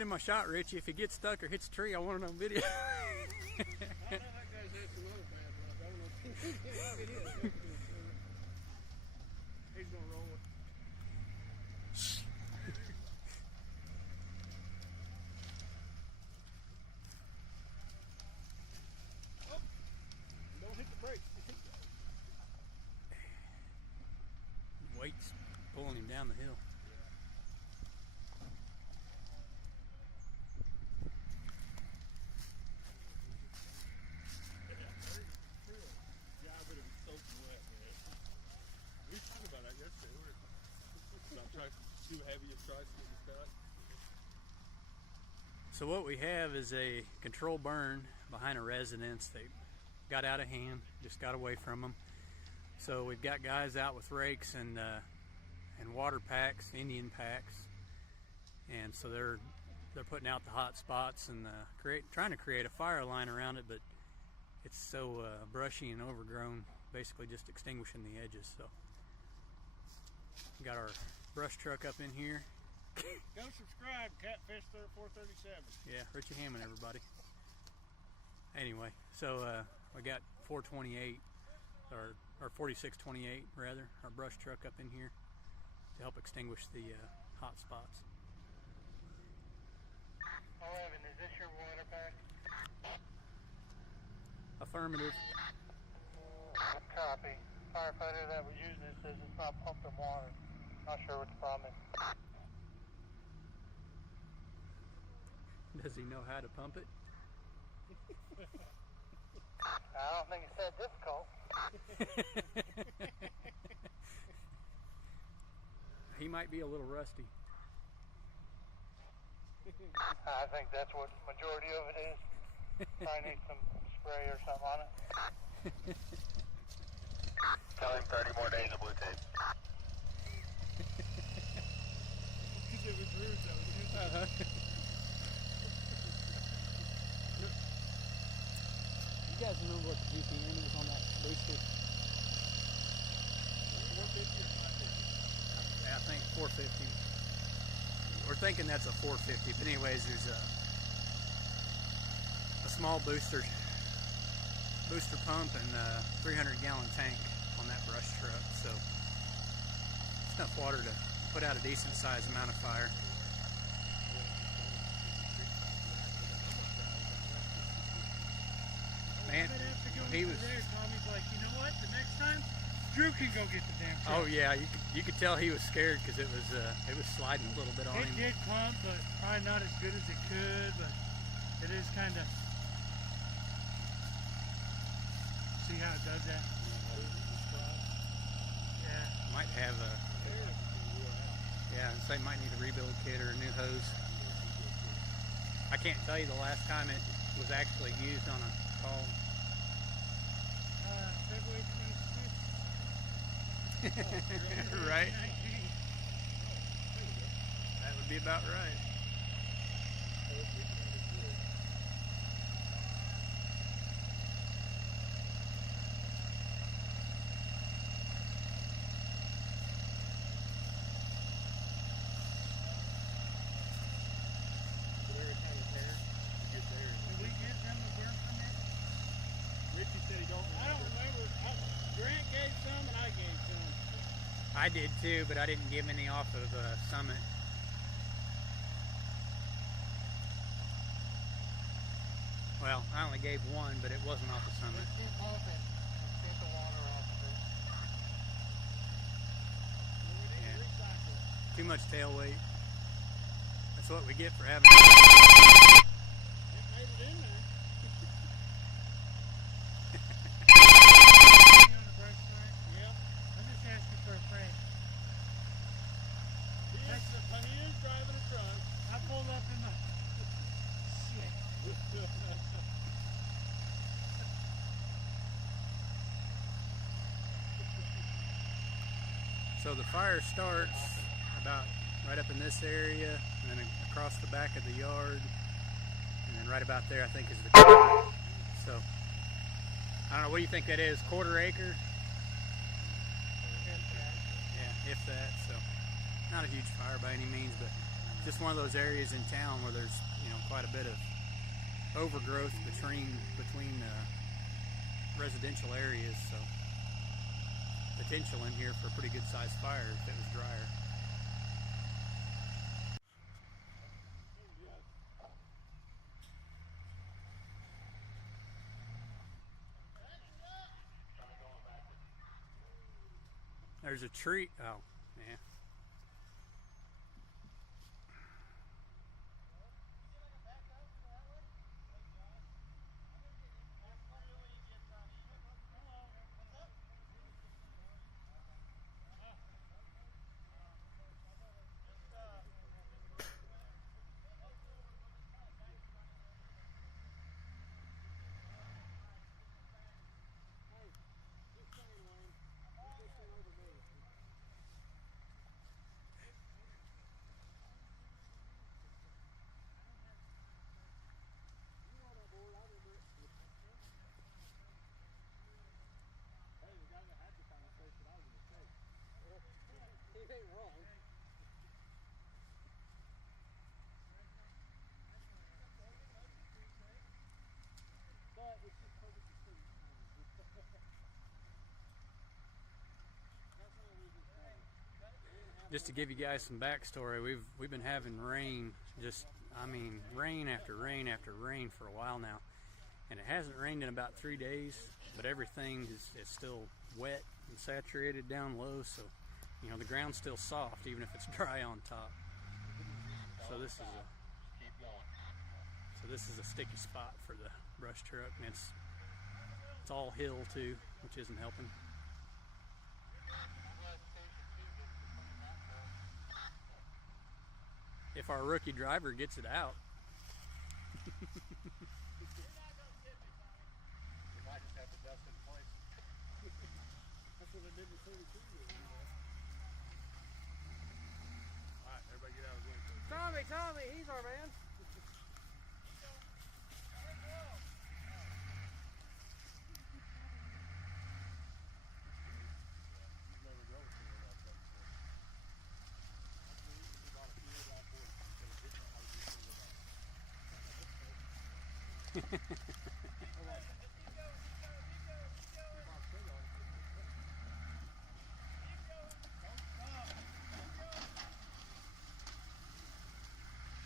get him my shot, Richie. If he gets stuck or hits a tree, I want it on video. I know that guy's had some other bad luck. I don't know if it is. He's gonna roll it. Oh, don't hit the brakes. Weight's pulling him down the hill. We were talking about that yesterday. Not trying too heavy a try to get cut. So what we have is a control burn behind a residence. They got out of hand, just got away from them. So we've got guys out with rakes and water packs, Indian packs, and so they're putting out the hot spots and trying to create a fire line around it, but it's so brushy and overgrown, basically just extinguishing the edges. So we got our brush truck up in here. Go subscribe, Catfish 437. Yeah, Richie Hammond, everybody. Anyway, so we got 428 or 4628 rather, our brush truck up in here to help extinguish the hot spots. 11, is this your water pack? Affirmative. Good copy. Firefighter that was using it says it's not pumping water. Not sure what the problem is. Does he know how to pump it? I don't think it's that difficult. He might be a little rusty. I think that's what majority of it is. Probably need some spray or something on it. Tell him 30 more days of blue tape. It was rude though. You guys remember what the GPM is on that booster? 450 or 550? Yeah, I think 450. We're thinking that's a 450, but anyways, there's a small booster pump and a 300-gallon tank on that brush truck, so it's enough water to put out a decent sized amount of fire. Man, he was. Tommy's like, you know what? The next time, Drew can go get the damn truck. Oh yeah, you could tell he was scared because it was sliding a little bit on him. It did clump, but probably not as good as it could. But it is kind of. See how it does that? Yeah. Might have a. Yeah, so they might need a rebuild kit or a new hose. I can't tell you the last time it was actually used on a call. February 26th. Right? That would be about right. I don't remember. Grant gave some and I gave some. I did too, but I didn't give any off of Summit. Well, I only gave one, but it wasn't off of Summit. Let's keep pumping. Let's get the water off of it. We need to recycle it. Too much tail weight. That's what we get for having. It made it in there. Yep. I'm just asking for a friend. He is driving a truck. I pulled up in the... Shit. So the fire starts about right up in this area, and then across the back of the yard, and then right about there I think is the corner. So, I don't know, what do you think that is, quarter acre? Yeah, if that, so not a huge fire by any means, but just one of those areas in town where there's, you know, quite a bit of overgrowth between residential areas, so potential in here for a pretty good sized fire if it was drier. There's a tree. Oh, yeah. He ain't wrong. But it's just COVID to see. Just to give you guys some backstory, we've been having rain, just I mean rain after rain after rain for a while now, and it hasn't rained in about 3 days, but everything is still wet and saturated down low, so you know the ground's still soft even if it's dry on top. So this is a sticky spot for the brush truck, and it's all hill too, which isn't helping. If our rookie driver gets it out. You might just have to dust it in place. That's what I did with 32. Alright, everybody get out of the way. Tommy, he's our man.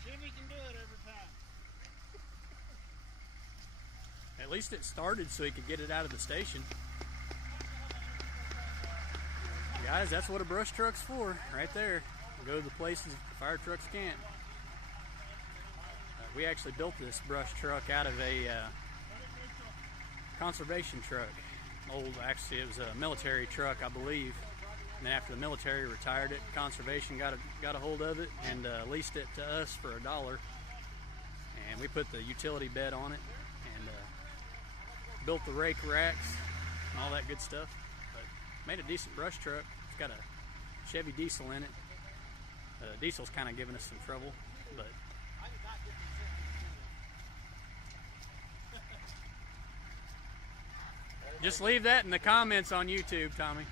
Jimmy can do it every time. At least it started so he could get it out of the station. Guys, that's what a brush truck's for, right there. Go to the places fire trucks can't. We actually built this brush truck out of a conservation truck. Actually it was a military truck, I believe. And then after the military retired it, conservation got a hold of it and leased it to us for $1. And we put the utility bed on it and built the rake racks and all that good stuff. But made a decent brush truck. It's got a Chevy diesel in it. Diesel's kind of giving us some trouble, but just leave that in the comments on YouTube, Tommy.